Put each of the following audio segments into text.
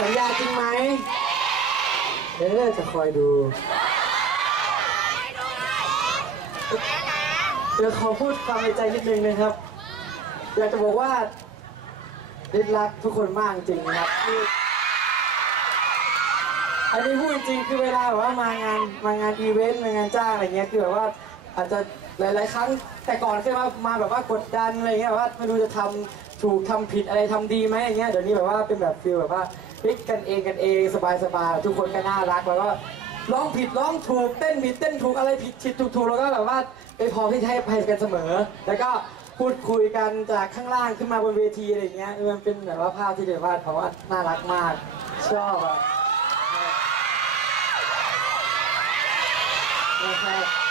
สัญญาจริงไหมเออจะคอยดูเดี๋ยวขอพูดความในใจนิดนึงนะครับ อยากจะบอกว่าลิศรักทุกคนมากจริงนะครับอันนี้พูดจริงคือเวลาแบบว่ามางานมางานอีเวนต์มางานจ้างอะไรเงี้ยคือแบบว่าอาจจะหลาย ๆ ครั้งแต่ก่อนเคยมามาแบบว่ากดดันอะไรเงี้ยว่าไม่รู้จะทำถูกทำผิดอะไรทำดีไหมอย่างเงี้ยเดี๋ยวนี้แบบว่าเป็นแบบฟีลแบบว่า พิกกันเองกันเองสบายๆทุกคนก็น่ารักแล้วก็ร้องผิดร้องถูกเต้นผิดเต้นถูกอะไรผิดผิดถูกถูกแล้วก็แบบว่าไปพร้อมที่จะให้อภัยกันเสมอ แล้วก็พูดคุยกันจากข้างล่างขึ้นมาบนเวทีอะไรเงี้ยมันเป็นแบบว่าภาพที่แบบว่าเพราะว่าน่ารักมากชอบอะนะครับ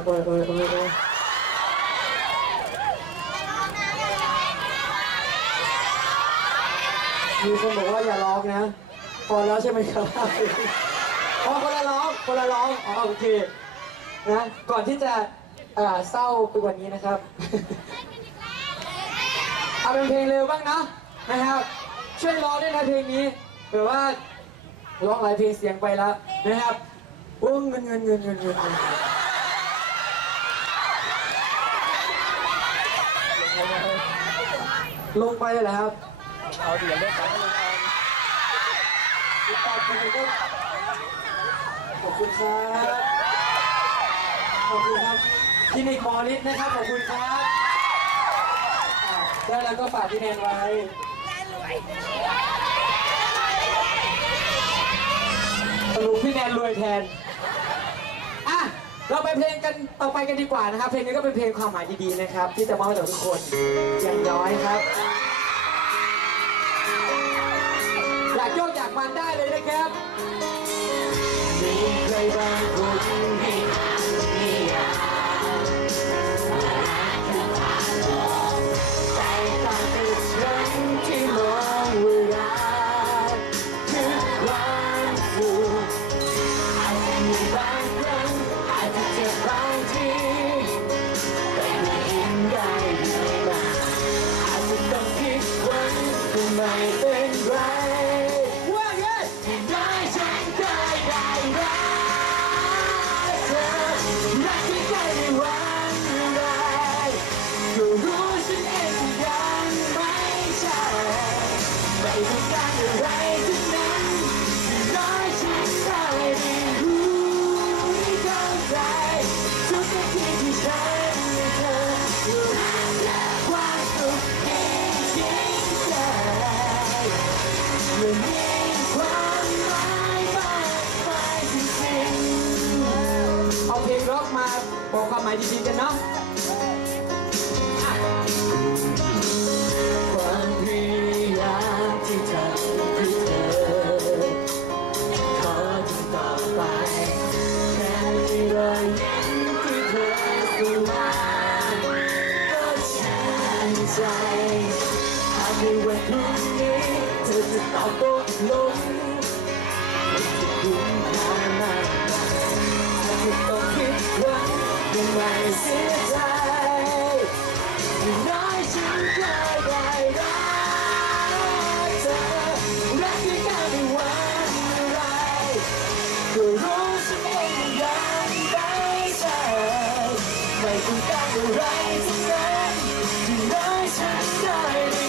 ยโอ้ยโอ้ยโอ้ยโอ้ยมีคนบอกว่าอย่าร้องนะพอแล้วใช่ไหมครับอ๋อคนละร้องคนละร้องอ๋อโอเคนะก่อนที่จะเอ่อเศร้าไปกว่านี้นะครับ เอาเป็นเพลงเร็วบ้างนะนะครับ ช่วยร้องด้วยนะเพลงนี้แบบว่าร้องหลายเพลงเสียงไปแล้วนะครับโอ้เงินเงินเงินเงินเงินเงิน ลงไปเลยเหรอครับเอาเหรียญเลือกตั้งลงเอาติดตามกันเลยครับขอบคุณครับ ขอบคุณครับคลินิกหมอฤทธิ์นะครับ ขอบคุณครับอ่าแล้วก็ฝากพี่แนนไว้ สรุปพี่แนนรวยแทน เราไปเพลงกันต่อไปกันดีกว่านะครับ เพลงนี้ก็เป็นเพลงความหมายดีๆนะครับ ที่จะมอบให้กับทุกคนอย่างน้อยครับ อยากโยกอยากมันได้เลยนะครับ มีใครบางคน มาบอกความหมายดีๆกันเนาะความพยายามที่ทำเพื่อเธอขอทำต่อไปแค่ที่รอยยิ้มที่เธอส่งมาก็ชื่นใจหากในวันพรุ่งนี้เธอจะตอบโตกลง ไม่เสียใจอย่างน้อยฉันเคยได้รักเธอรักที่แค่ในวันอะไรก็รู้ฉันเองยังได้ใช่ไม่ต้องการอะไรทั้งนั้นอย่างน้อยฉันได้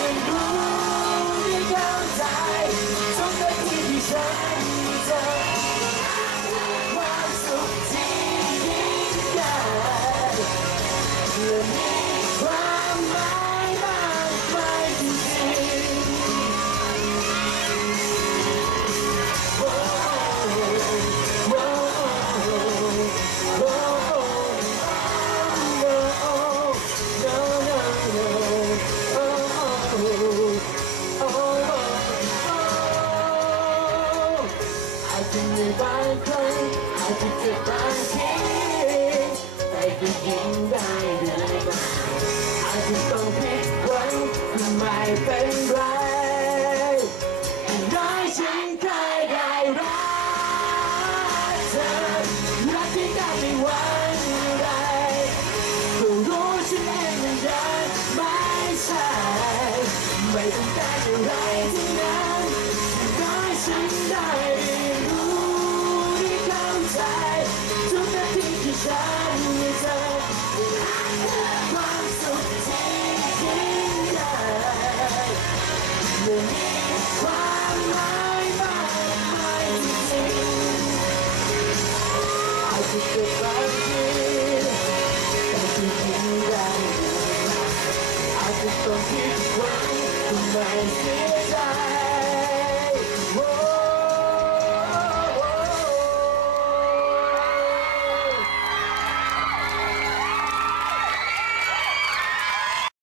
อาจจะเจ็บบางทีแต่ก็ยิ้มได้เลยอาจจะต้องผิดหวังไม่เป็นไร